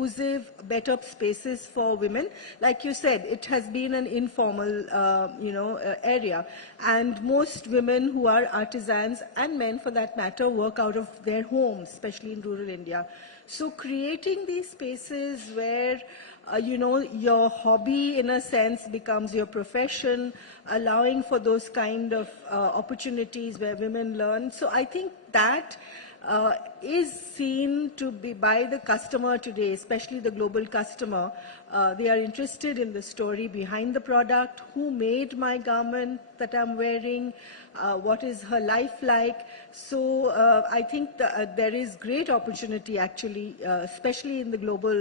inclusive, better spaces for women. Like you said, it has been an informal, area. And most women who are artisans, and men for that matter, work out of their homes, especially in rural India. So creating these spaces where your hobby, in a sense, becomes your profession, allowing for those kind of opportunities where women learn. So I think that is seen to be by the customer today, especially the global customer. They are interested in the story behind the product, who made my garment that I'm wearing, what is her life like. So I think there is great opportunity actually, especially in the global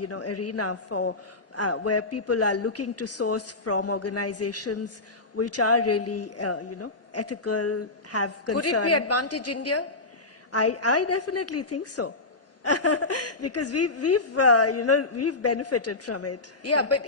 arena for where people are looking to source from organizations which are really ethical, have concern. Could it be advantage India? I definitely think so. Because we've benefited from it. Yeah, but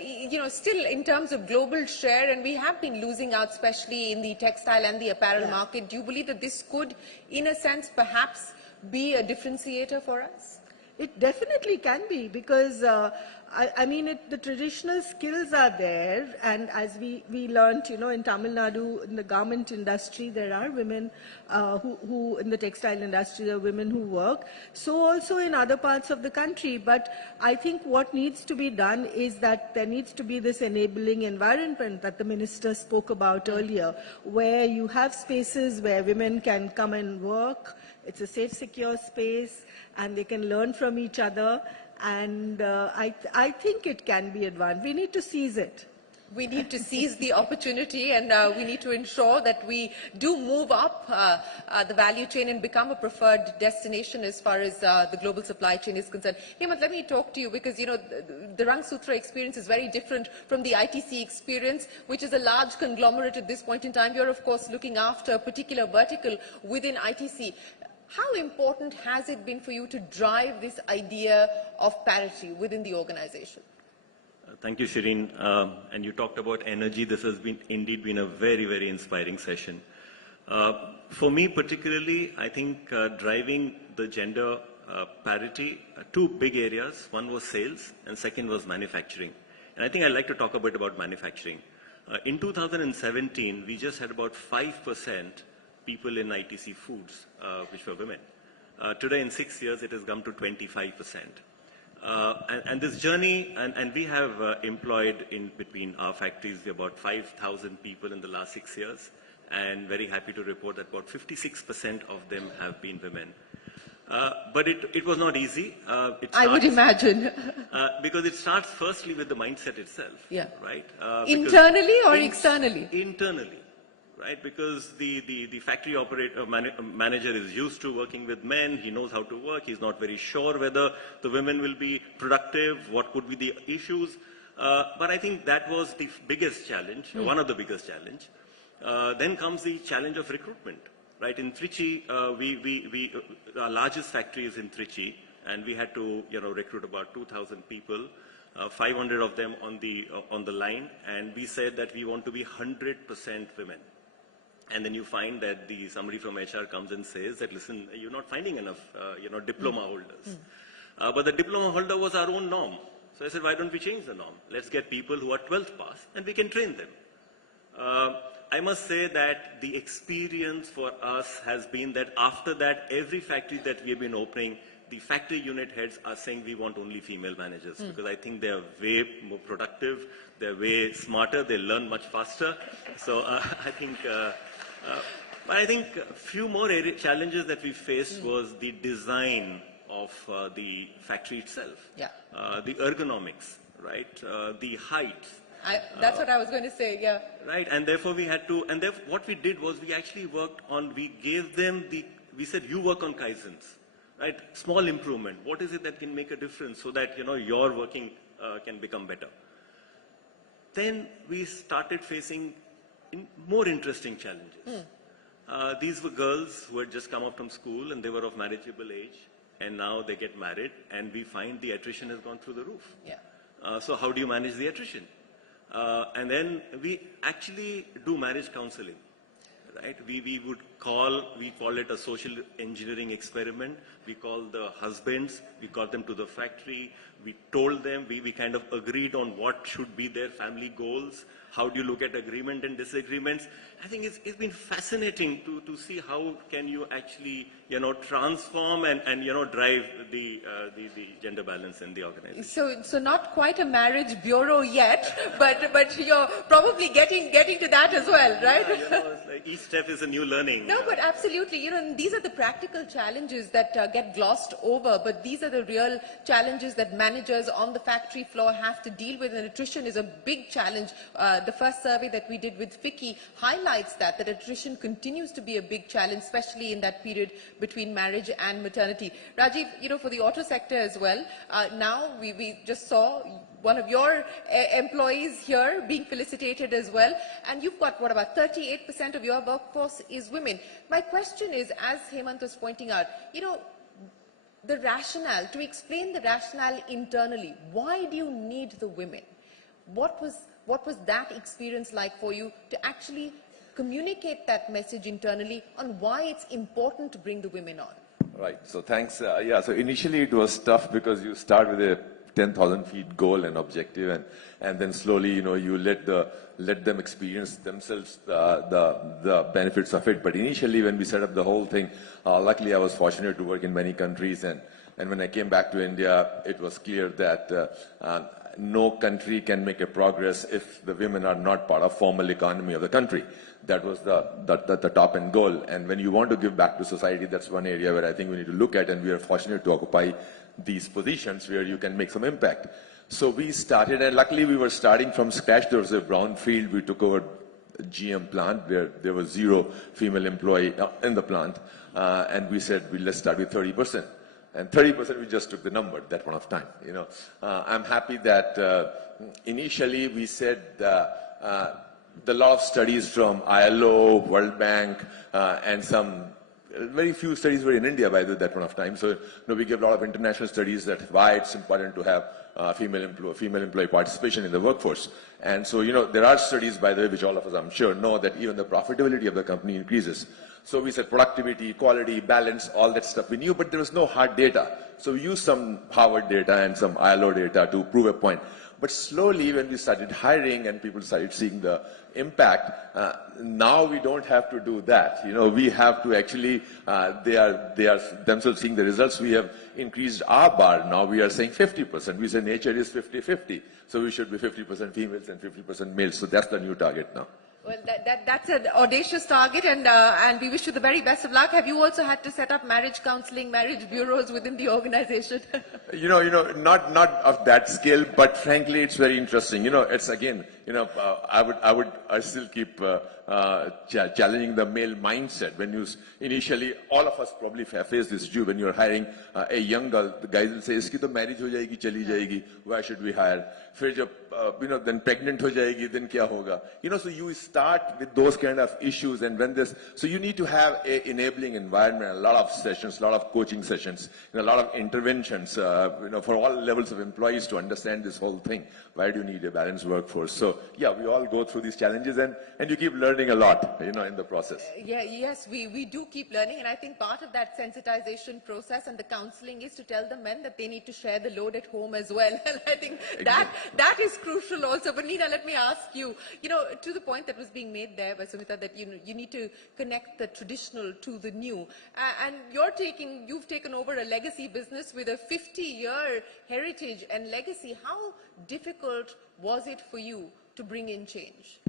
still in terms of global share, and we have been losing out, especially in the textile and the apparel market. Do you believe that this could, in a sense, perhaps be a differentiator for us? It definitely can be, because the traditional skills are there, and as we learnt, in Tamil Nadu, in the garment industry, there are women who in the textile industry, there are women who work. So also in other parts of the country. But I think what needs to be done is that there needs to be this enabling environment that the minister spoke about earlier, where you have spaces where women can come and work. It's a safe, secure space, and they can learn from each other. And I think it can be advanced. We need to seize it. We need to seize the opportunity, and we need to ensure that we do move up the value chain and become a preferred destination as far as the global supply chain is concerned. Hemant, let me talk to you, because the Rangsutra experience is very different from the ITC experience, which is a large conglomerate at this point in time. You're, of course, looking after a particular vertical within ITC. How important has it been for you to drive this idea of parity within the organization? Thank you, Shereen. And you talked about energy. This has indeed been a very, very inspiring session. For me particularly, I think driving the gender parity, two big areas. One was sales and second was manufacturing. And I think I'd like to talk a bit about manufacturing. In 2017, we just had about 5% people in ITC foods, which were women. Today, in 6 years, it has come to 25%. And this journey, and we have employed in between our factories about 5,000 people in the last 6 years, and very happy to report that about 56% of them have been women. But it was not easy. I would imagine. Because it starts firstly with the mindset itself, right? Internally or externally? Internally. Right, because the factory operator manager is used to working with men. He knows how to work. He's not very sure whether the women will be productive, what could be the issues. But I think that was the biggest challenge, one of the biggest challenge. Then comes the challenge of recruitment. Right, in Trichy, our largest factory is in Trichy, and we had to recruit about 2,000 people. 500 of them on the line, and we said that we want to be 100% women. And then you find that somebody from HR comes and says that, listen, you're not finding enough, diploma holders. But the diploma holder was our own norm. So I said, why don't we change the norm? Let's get people who are 12th pass, and we can train them. I must say that the experience for us has been that after that, every factory that we have been opening, the factory unit heads are saying we want only female managers, because I think they are way more productive, they're way smarter, they learn much faster. So I think... but I think a few more challenges that we faced was the design of the factory itself, the ergonomics, right, the height. That's what I was going to say, Right, and therefore we had to, and therefore what we did was we actually worked on, we gave them we said you work on Kaizens, right, small improvement. What is it that can make a difference so that, your working can become better? Then we started facing more interesting challenges. These were girls who had just come up from school and they were of marriageable age, and now they get married, and we find the attrition has gone through the roof. So how do you manage the attrition? And then we actually do marriage counseling, right? We would we call it a social engineering experiment. We call the husbands, we got them to the factory, we told them, we kind of agreed on what should be their family goals. How do you look at agreement and disagreements? I think it's been fascinating to see how can you actually, transform and drive the gender balance in the organization. So not quite a marriage bureau yet, but you're probably getting to that as well, right? Yeah, it's like each step is a new learning. No, but absolutely. These are the practical challenges that get glossed over, but these are the real challenges that managers on the factory floor have to deal with, and attrition is a big challenge. The first survey that we did with FICCI highlights that attrition continues to be a big challenge, especially in that period between marriage and maternity. Rajiv, for the auto sector as well, now we just saw one of your employees here being felicitated as well, and you've got, what, about 38% of your workforce is women. My question is, as Hemant was pointing out, the rationale, to explain the rationale internally, why do you need the women? What was that experience like for you to actually communicate that message internally on why it's important to bring the women on? Right. So thanks. So initially it was tough because you start with a 10,000 feet goal and objective, and then slowly, you let them experience themselves the benefits of it. But initially, when we set up the whole thing, luckily I was fortunate to work in many countries, and when I came back to India, it was clear that no country can make a progress if the women are not part of formal economy of the country. That was the top end goal. And when you want to give back to society, that's one area where I think we need to look at, and we are fortunate to occupy these positions where you can make some impact. So we started, and luckily we were starting from scratch. There was a brownfield. We took over a GM plant where there was 0 female employee in the plant, and we said, let's start with 30%. And 30%, we just took the number at that point of time. I'm happy that initially we said the lot of studies from ILO, World Bank, and some very few studies were in India by that point of time. So we gave a lot of international studies that why it's important to have female employee participation in the workforce. And so there are studies, by the way, which all of us, I'm sure, know that even the profitability of the company increases. So we said productivity, quality, balance, all that stuff we knew, but there was no hard data. So we used some Harvard data and some ILO data to prove a point. But slowly, when we started hiring and people started seeing the impact, now we don't have to do that. We have to actually, they are themselves seeing the results. We have increased our bar. Now we are saying 50%. We say nature is 50-50. So we should be 50% females and 50% males. So that's the new target now. Well, that's an audacious target, and we wish you the very best of luck. Have you also had to set up marriage counseling, marriage bureaus within the organization? Not of that scale, but frankly, it's very interesting. It's again, I still keep challenging the male mindset. When you initially, all of us probably face this issue when you're hiring a young girl. The guys will say, "Iski to marriage ho jayegi, chali jayegi. Why should we hire?" Fir jab, then pregnant ho jayegi, then kya hoga? So you start with those kind of issues, and so you need to have a enabling environment, a lot of sessions, a lot of coaching sessions, a lot of interventions, for all levels of employees to understand this whole thing. Why do you need a balanced workforce? So yeah, we all go through these challenges, and you keep learning a lot, in the process. Yes, we do keep learning, and I think part of that sensitization process and the counseling is to tell the men that they need to share the load at home as well. And I think that is crucial also. But Nina, let me ask you, to the point that was being made there by Sumita, that you need to connect the traditional to the new, and you've taken over a legacy business with a 50-year heritage and legacy. How difficult was it for you to bring in change?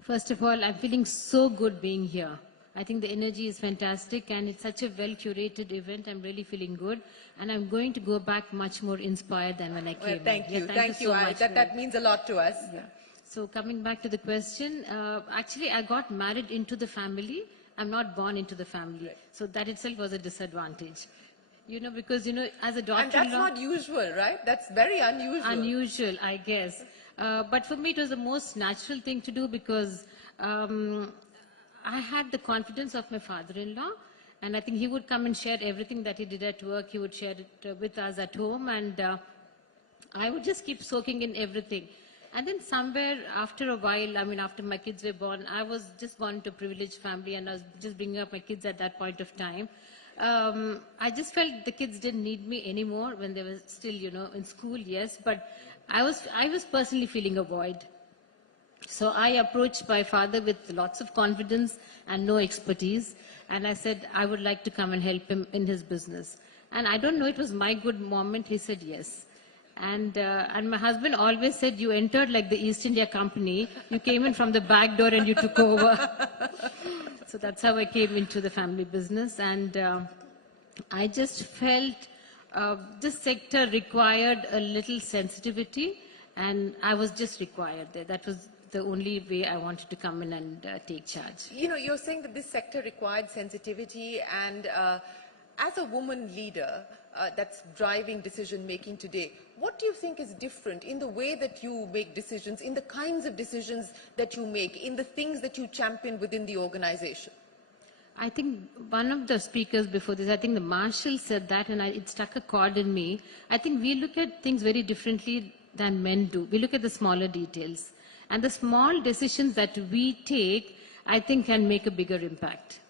First of all, I'm feeling so good being here. I think the energy is fantastic, and it's such a well-curated event. I'm really feeling good, and I'm going to go back much more inspired than when I came. Well, thank you. Thank you so much. That means a lot to us. Yeah. So coming back to the question, actually I got married into the family. I'm not born into the family. Right. So that itself was a disadvantage. Because, as a daughter-in-law... And that's not usual, right? That's very unusual. Unusual, I guess. But for me, it was the most natural thing to do because I had the confidence of my father-in-law, and I think he would come and share everything that he did at work. He would share it with us at home, and I would just keep soaking in everything. And then somewhere after a while, I mean, after my kids were born, I was just born to a privileged family and I was just bringing up my kids at that point of time. I just felt the kids didn't need me anymore when they were still, in school, yes, but I was personally feeling a void. So I approached my father with lots of confidence and no expertise. And I said, I would like to come and help him in his business. And I don't know, it was my good moment. He said yes. And my husband always said, you entered like the East India Company. You came in from the back door and you took over. So that's how I came into the family business. And I just felt this sector required a little sensitivity. And I was just required there. That was the only way I wanted to come in and take charge. You're saying that this sector required sensitivity, and as a woman leader that's driving decision-making today, what do you think is different in the way that you make decisions, in the kinds of decisions that you make, in the things that you champion within the organization? I think one of the speakers before this, I think the Marshal said that, and it struck a chord in me. I think we look at things very differently than men do. We look at the smaller details. And the small decisions that we take, I think, can make a bigger impact.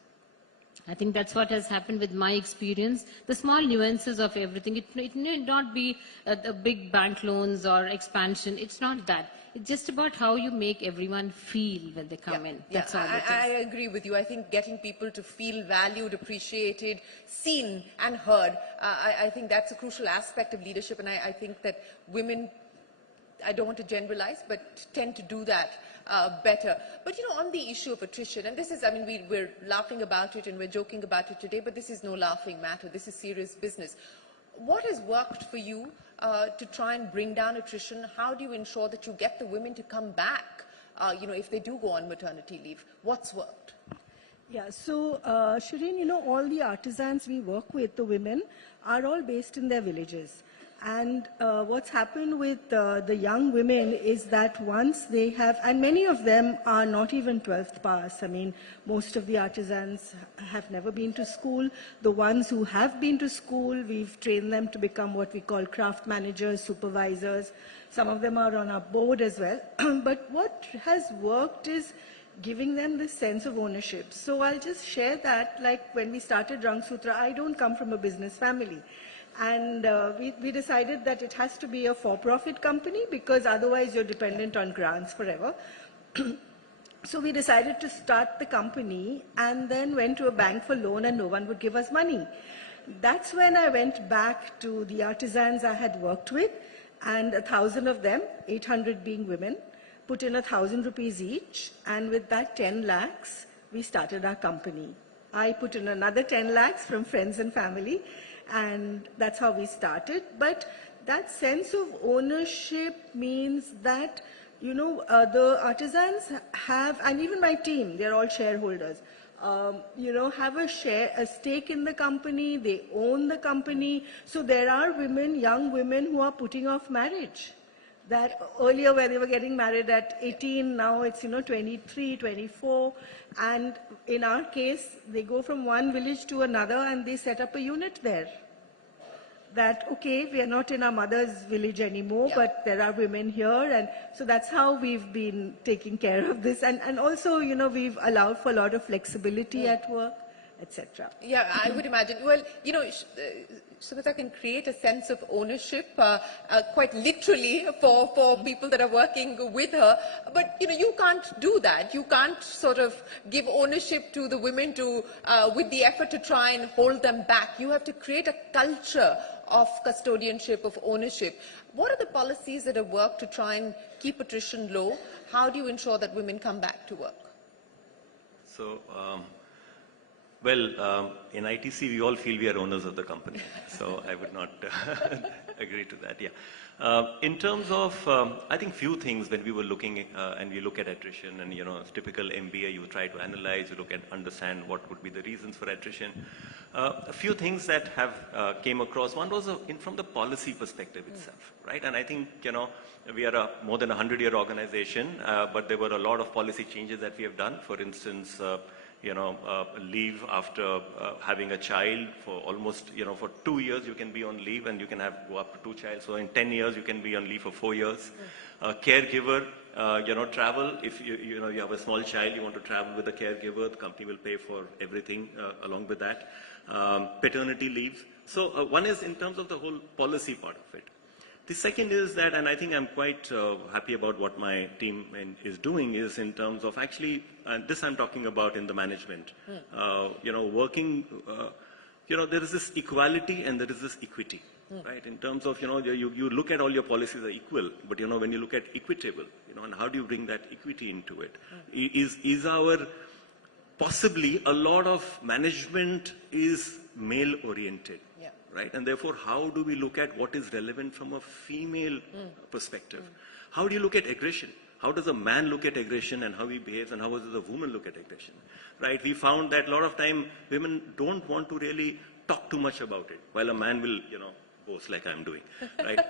I think that's what has happened with my experience. The small nuances of everything. It need not be a big bank loans or expansion. It's not that. It's just about how you make everyone feel when they come in. That's all it is. I agree with you. I think getting people to feel valued, appreciated, seen and heard, I think that's a crucial aspect of leadership. And I think that women, I don't want to generalize, but tend to do that better. But on the issue of attrition, and this is, I mean, we're laughing about it and we're joking about it today, but this is no laughing matter. This is serious business. What has worked for you to try and bring down attrition? How do you ensure that you get the women to come back, if they do go on maternity leave? What's worked? Yeah, so Shereen, all the artisans we work with, the women, are all based in their villages. And what's happened with the young women is that once they have, and many of them are not even 12th pass. I mean, most of the artisans have never been to school. The ones who have been to school, we've trained them to become what we call craft managers, supervisors. Some of them are on our board as well. But what has worked is giving them this sense of ownership. So I'll just share that, like when we started Rangsutra, I don't come from a business family. And we decided that it has to be a for-profit company because otherwise you're dependent on grants forever. So we decided to start the company and then went to a bank for loan and no one would give us money. That's when I went back to the artisans I had worked with, and 1,000 of them, 800 being women, put in 1,000 rupees each, and with that 10 lakhs, we started our company. I put in another 10 lakhs from friends and family, and that's how we started. But that sense of ownership means that, the artisans have, and even my team, they're all shareholders, have a stake in the company, they own the company. So there are women, young women who are putting off marriage. That earlier where they were getting married at 18, now it's, 23, 24. And in our case, they go from one village to another and they set up a unit there. That, okay, we are not in our mother's village anymore, but there are women here. And so that's how we've been taking care of this. And also, we've allowed for a lot of flexibility at work, etc. Yeah, I would imagine. Well, Sumita can create a sense of ownership quite literally for people that are working with her. But, you can't do that. You can't sort of give ownership to the women with the effort to try and hold them back. You have to create a culture of custodianship, of ownership. What are the policies that have worked to try and keep attrition low? How do you ensure that women come back to work? So, well, in ITC, we all feel we are owners of the company. So I would not agree to that, yeah. In terms of, I think few things when we were looking and we look at attrition and, typical MBA, you try to analyze, you look at, understand what would be the reasons for attrition. A few things that have came across. One was from the policy perspective itself, right? And I think, we are a more than 100-year organization, but there were a lot of policy changes that we have done. For instance, leave after having a child for almost, for 2 years you can be on leave and you can go up to 2 child. So in 10 years you can be on leave for 4 years. Caregiver, travel. If you have a small child, you want to travel with a caregiver, the company will pay for everything along with that. Paternity leave. So one is in terms of the whole policy part of it. The second is that, and I think I'm quite happy about what my team is doing, is in terms of actually, and this I'm talking about in the management, working, there is this equality and there is this equity, right? In terms of, you look at all your policies are equal, but, when you look at equitable, and how do you bring that equity into it? Is our, possibly a lot of management is male oriented. Right? And therefore, how do we look at what is relevant from a female perspective? How do you look at aggression? How does a man look at aggression and how he behaves, and how does a woman look at aggression? Right? We found that a lot of time women don't want to really talk too much about it, while a man will, boast like I'm doing. Right?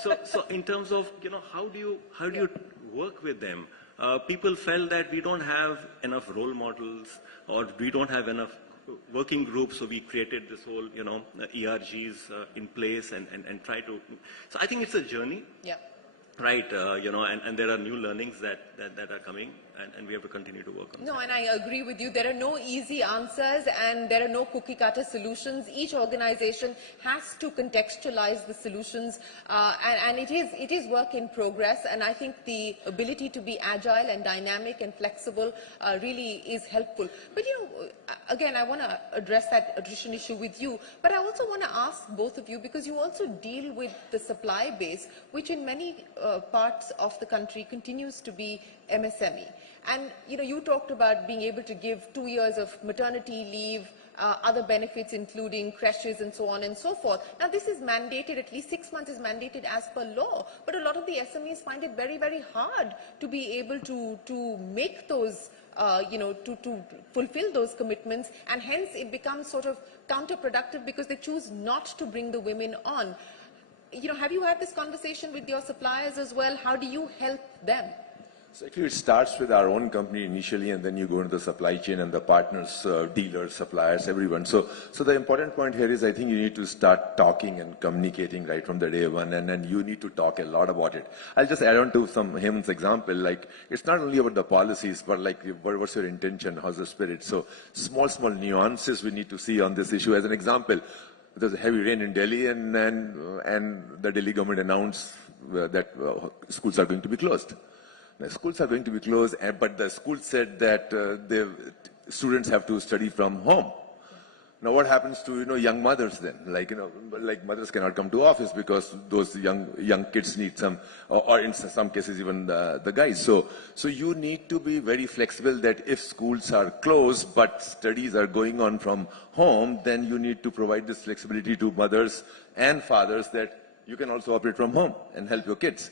So in terms of, how do you work with them? People felt that we don't have enough role models, or we don't have enough working groups, so we created this whole, ERGs in place and try to. So I think it's a journey. Yeah. Right, and there are new learnings that are coming, and we have to continue to work on that. No, and I agree with you. There are no easy answers and there are no cookie-cutter solutions. Each organization has to contextualize the solutions, and it is work in progress. And I think the ability to be agile and dynamic and flexible really is helpful. But, again, I want to address that attrition issue with you. But I also want to ask both of you, because you also deal with the supply base, which in many parts of the country continues to be MSME. And, you talked about being able to give 2 years of maternity leave, other benefits including creches and so on and so forth. Now, this is mandated, at least 6 months is mandated as per law, but a lot of the SMEs find it very, very hard to be able to make those, to fulfill those commitments, and hence it becomes sort of counterproductive because they choose not to bring the women on. Have you had this conversation with your suppliers as well? How do you help them? So actually it starts with our own company initially, and then you go into the supply chain and the partners, dealers, suppliers, everyone. So the important point here is I think you need to start talking and communicating right from the day one, and then you need to talk a lot about it. I'll just add on to some Hemant's example, like it's not only about the policies, but like what's your intention, how's the spirit. So small nuances we need to see on this issue. As an example, there's a heavy rain in Delhi, and the Delhi government announced that schools are going to be closed. Now, schools are going to be closed, but the school said that the students have to study from home. Now, what happens to young mothers then? Like mothers cannot come to office because those young kids need some, or in some cases even the guys. So you need to be very flexible that if schools are closed but studies are going on from home, then you need to provide this flexibility to mothers and fathers that you can also operate from home and help your kids.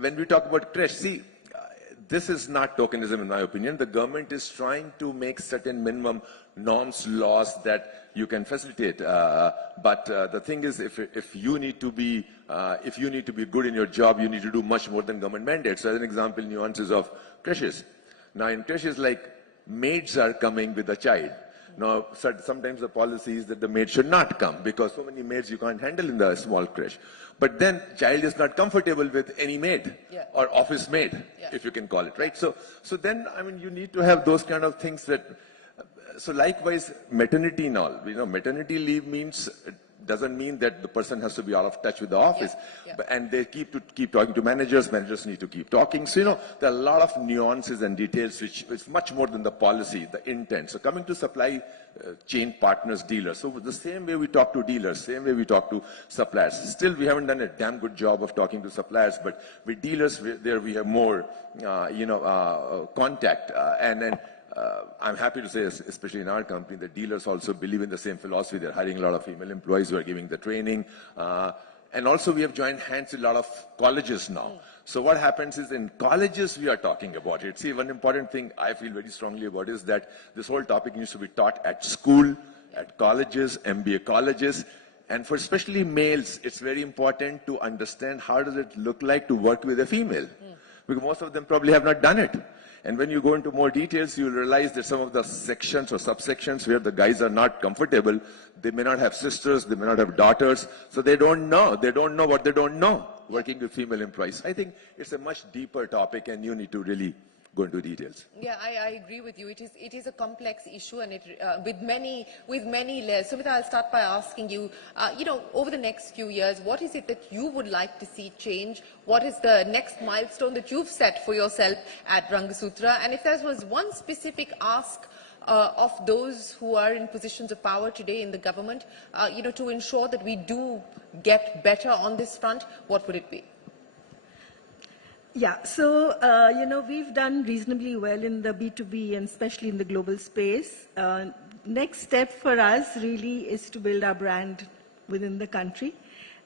When we talk about creche, see, this is not tokenism in my opinion. The government is trying to make certain minimum norms, laws that you can facilitate. But the thing is, if you need to be good in your job, you need to do much more than government mandates. So as an example, nuances of creches. Now in creches, like maids are coming with a child. Now, sometimes the policy is that the maid should not come because so many maids you can't handle in the small creche. But then child is not comfortable with any maid or office maid, if you can call it, right? So then, I mean, you need to have those kind of things that, so likewise, maternity and all, maternity leave doesn't mean that the person has to be out of touch with the office. And they keep talking to managers need to keep talking. So, there are a lot of nuances and details which is much more than the policy, the intent. So coming to supply chain partners, dealers. So the same way we talk to dealers, same way we talk to suppliers. Still, we haven't done a damn good job of talking to suppliers, but with dealers, there we have more, contact. I'm happy to say, especially in our company, the dealers also believe in the same philosophy. They're hiring a lot of female employees who are giving the training. And also we have joined hands with a lot of colleges now. So what happens is in colleges, we are talking about it. See, one important thing I feel very strongly about is that this whole topic needs to be taught at school, at colleges, MBA colleges. And for especially males, it's very important to understand how does it look like to work with a female. Because most of them probably have not done it. And when you go into more details, you'll realize that some of the sections or subsections where the guys are not comfortable, they may not have sisters, they may not have daughters, so they don't know. They don't know what they don't know working with female employees. I think it's a much deeper topic, and you need to really go into details. Yeah, I agree with you. It is a complex issue, and with many layers. Sumita, I'll start by asking you, over the next few years, what is it that you would like to see change? What is the next milestone that you've set for yourself at Rangsutra? And if there was one specific ask of those who are in positions of power today in the government, to ensure that we do get better on this front, what would it be? Yeah, so, we've done reasonably well in the B2B and especially in the global space. Next step for us really is to build our brand within the country.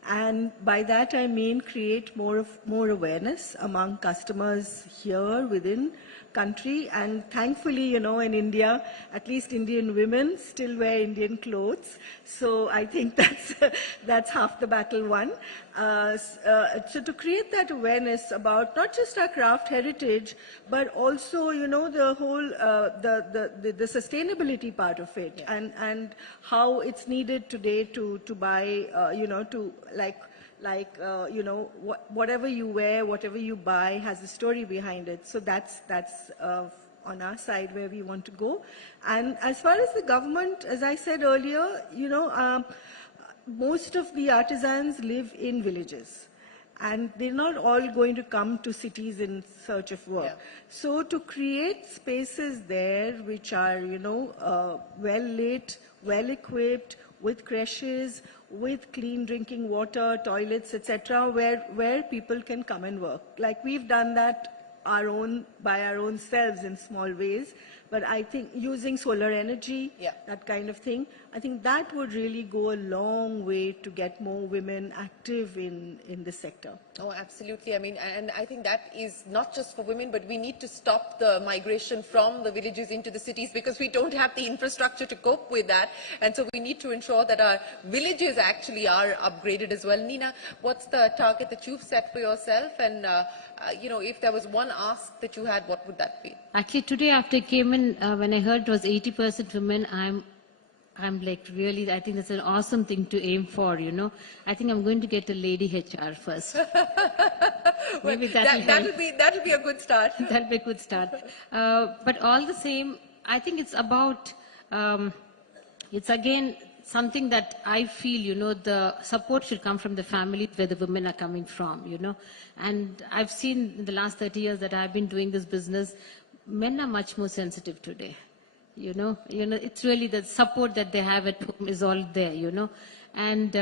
And by that I mean create more awareness among customers here within country. And thankfully, in India, at least Indian women still wear Indian clothes. So I think that's half the battle won. So to create that awareness about not just our craft heritage, but also, the whole, the sustainability part of it, yeah. and how it's needed today to buy, whatever you wear, whatever you buy has a story behind it. So that's on our side where we want to go. And as far as the government, as I said earlier, most of the artisans live in villages, and they're not all going to come to cities in search of work. Yeah. So to create spaces there which are, well lit, well equipped, with creches, with clean drinking water, toilets, etc., where people can come and work. Like we've done that by our own selves in small ways, but I think using solar energy, yeah, that kind of thing, I think that would really go a long way to get more women active in this sector. Oh, absolutely. I mean, and I think that is not just for women, but we need to stop the migration from the villages into the cities because we don't have the infrastructure to cope with that. And so we need to ensure that our villages actually are upgraded as well. Nina, what's the target that you've set for yourself? And, if there was one ask that you had, what would that be? Actually, today after I came in, when I heard it was 80% women, I'm like, really, I think that's an awesome thing to aim for, I think I'm going to get a lady HR first. Maybe that'll be a good start. That'll be a good start. But all the same, I think it's about, it's again something that I feel, the support should come from the family where the women are coming from, And I've seen in the last 30 years that I've been doing this business, men are much more sensitive today. It's really the support that they have at home is all there, And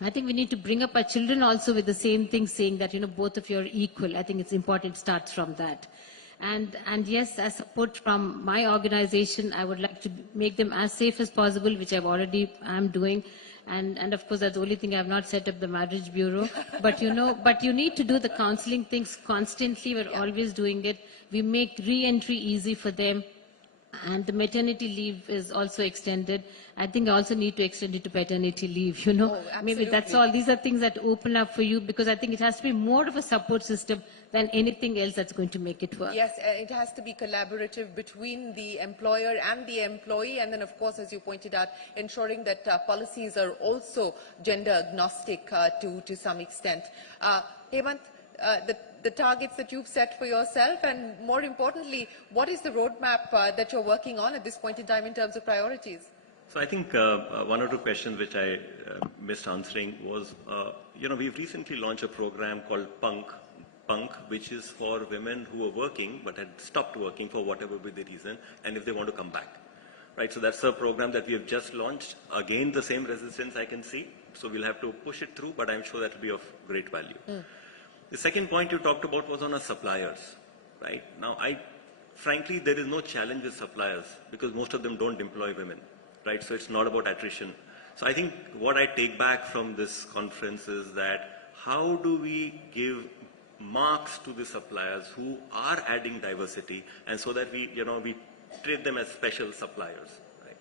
I think we need to bring up our children also with the same thing, saying that, both of you are equal. I think it's important it starts from that. And yes, as support from my organization, I would like to make them as safe as possible, which I've already am doing. And of course, that's the only thing I've not set up the marriage bureau. But you need to do the counseling things constantly. We're always doing it. We make re-entry easy for them. And the maternity leave is also extended. I think I also need to extend it to paternity leave, Oh, maybe that's all. These are things that open up for you because I think it has to be more of a support system than anything else that's going to make it work. Yes, it has to be collaborative between the employer and the employee. And then, of course, as you pointed out, ensuring that policies are also gender agnostic to some extent. Hemant, the targets that you've set for yourself, and more importantly, what is the roadmap that you're working on at this point in time in terms of priorities? So I think one or two questions which I missed answering was, we've recently launched a program called Punk, which is for women who are working but had stopped working for whatever be the reason, and if they want to come back. Right, so that's a program that we have just launched. Again, the same resistance I can see, so we'll have to push it through, but I'm sure that will be of great value. The second point you talked about was on our suppliers, right? Now, frankly, there is no challenge with suppliers because most of them don't employ women, right? So it's not about attrition. So I think what I take back from this conference is that how do we give marks to the suppliers who are adding diversity, and so that we treat them as special suppliers, right?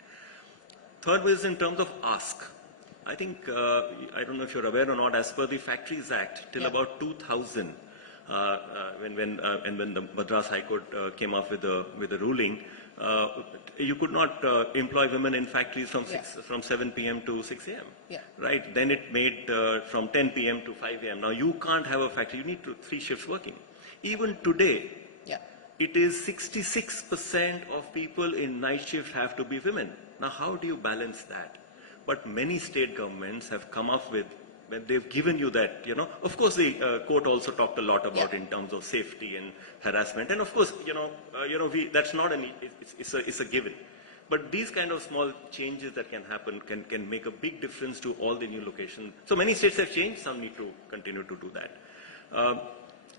Third was in terms of ask. I think, I don't know if you're aware or not, as per the Factories Act, till about 2000, when the Madras High Court came up with a ruling, you could not employ women in factories from 7 p.m. to 6 a.m. Yeah. Right? Then it made from 10 p.m. to 5 a.m. Now you can't have a factory. You need 3 shifts working. Even today, it is 66% of people in night shift have to be women. Now how do you balance that? But many state governments have come up with, when they've given you that, of course the court also talked a lot about in terms of safety and harassment. And of course, that's not it's a given. But these kind of small changes that can happen can make a big difference to all the new locations. So many states have changed, some need to continue to do that.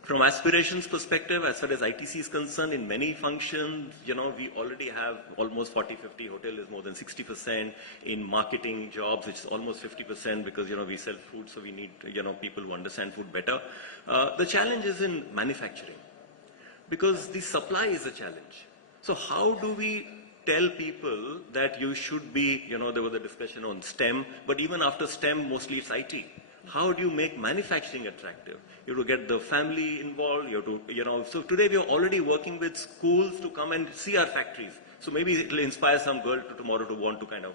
From aspirations perspective, as far as ITC is concerned, in many functions, we already have almost 40-50, hotel is more than 60%, in marketing jobs, it's almost 50% because, we sell food, so we need, people who understand food better. The challenge is in manufacturing, because the supply is a challenge. So how do we tell people that you should be, there was a discussion on STEM, but even after STEM, mostly it's IT. How do you make manufacturing attractive? You have to get the family involved, you have to, so today we are already working with schools to come and see our factories. So maybe it will inspire some girl tomorrow to want to kind of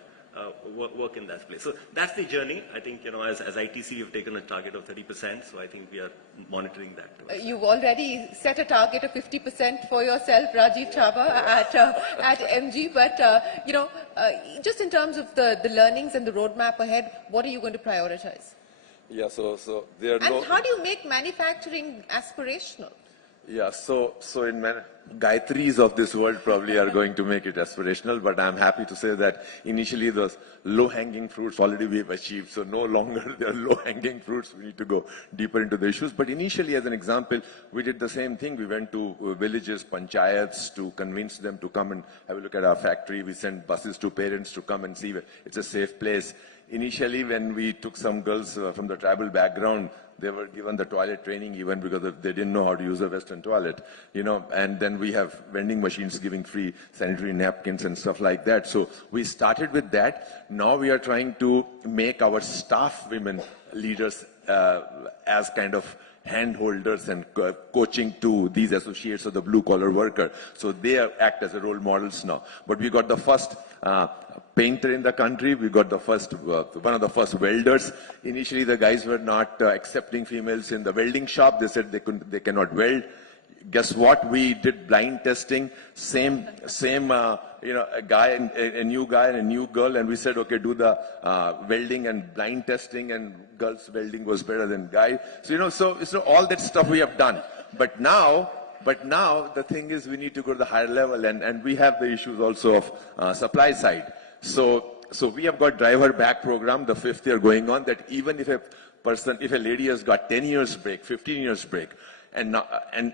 work in that place. So that's the journey. I think, as ITC, we've taken a target of 30%, so I think we are monitoring that. You've already set a target of 50% for yourself, Rajiv Chhaba, at MG, but, just in terms of the learnings and the roadmap ahead, what are you going to prioritize? Yeah, so there are And how do you make manufacturing aspirational? Yeah, so in Gayatris of this world probably are going to make it aspirational, but I'm happy to say that initially those low-hanging fruits already we've achieved, so no longer there are low-hanging fruits. We need to go deeper into the issues. But initially, as an example, we did the same thing. We went to villages, panchayats, to convince them to come and have a look at our factory. We sent buses to parents to come and see it's a safe place. Initially, when we took some girls from the tribal background, they were given the toilet training even because they didn't know how to use a Western toilet, and then we have vending machines giving free sanitary napkins and stuff like that. So we started with that. Now we are trying to make our staff women leaders as kind of handholders and coaching to these associates of the blue-collar worker. So they act as role models now. But we got the first painter in the country. We got the first, one of the first welders. Initially, the guys were not accepting females in the welding shop. They said they cannot weld. Guess what? We did blind testing. Same, a guy, a new guy and a new girl, and we said, okay, do the welding and blind testing, and girls' welding was better than guy. So so all that stuff we have done. But now the thing is, we need to go to the higher level, and we have the issues also of supply side. So we have got driver back program, the 5th year going on, that even if a lady has got 10 years break, 15 years break, and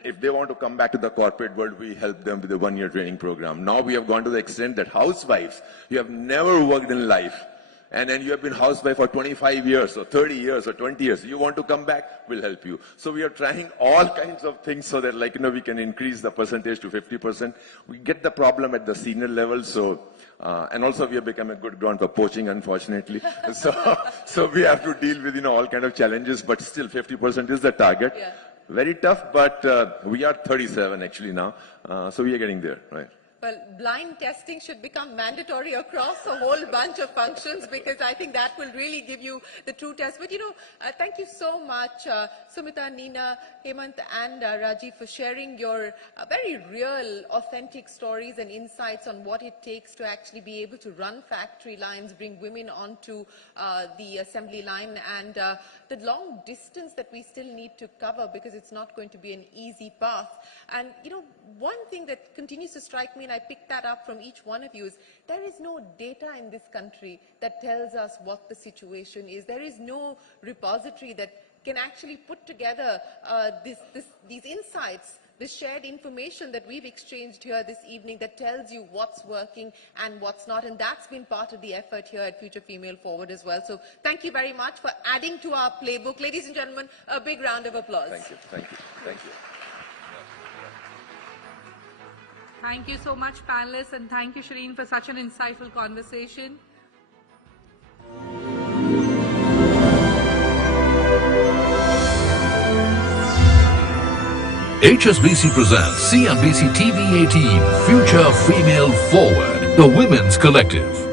if they want to come back to the corporate world, we help them with a 1-year training program. Now we have gone to the extent that housewives, you have never worked in life, and then you have been housewife for 25 years or 30 years or 20 years. You want to come back, we'll help you. So we are trying all kinds of things so that we can increase the percentage to 50%. We get the problem at the senior level, so and also we have become a good ground for poaching, unfortunately. so we have to deal with all kind of challenges, but still 50% is the target. Yeah. Very tough, but we are 37 actually now, so we are getting there, right? Well, blind testing should become mandatory across a whole bunch of functions, because I think that will really give you the true test. But thank you so much, Sumita, Nina, Hemant and Rajiv, for sharing your very real, authentic stories and insights on what it takes to actually be able to run factory lines, bring women onto the assembly line, and the long distance that we still need to cover, because it's not going to be an easy path. And, one thing that continues to strike me, and I picked that up from each one of you, is there is no data in this country that tells us what the situation is. There is no repository that can actually put together these insights, this shared information that we've exchanged here this evening, that tells you what's working and what's not. And that's been part of the effort here at Future Female Forward as well. So thank you very much for adding to our playbook. Ladies and gentlemen, a big round of applause. Thank you, thank you, thank you. Thank you so much, panelists, and thank you, Shereen, for such an insightful conversation. HSBC presents CNBC-TV18 Future Female Forward, the Women's Collective.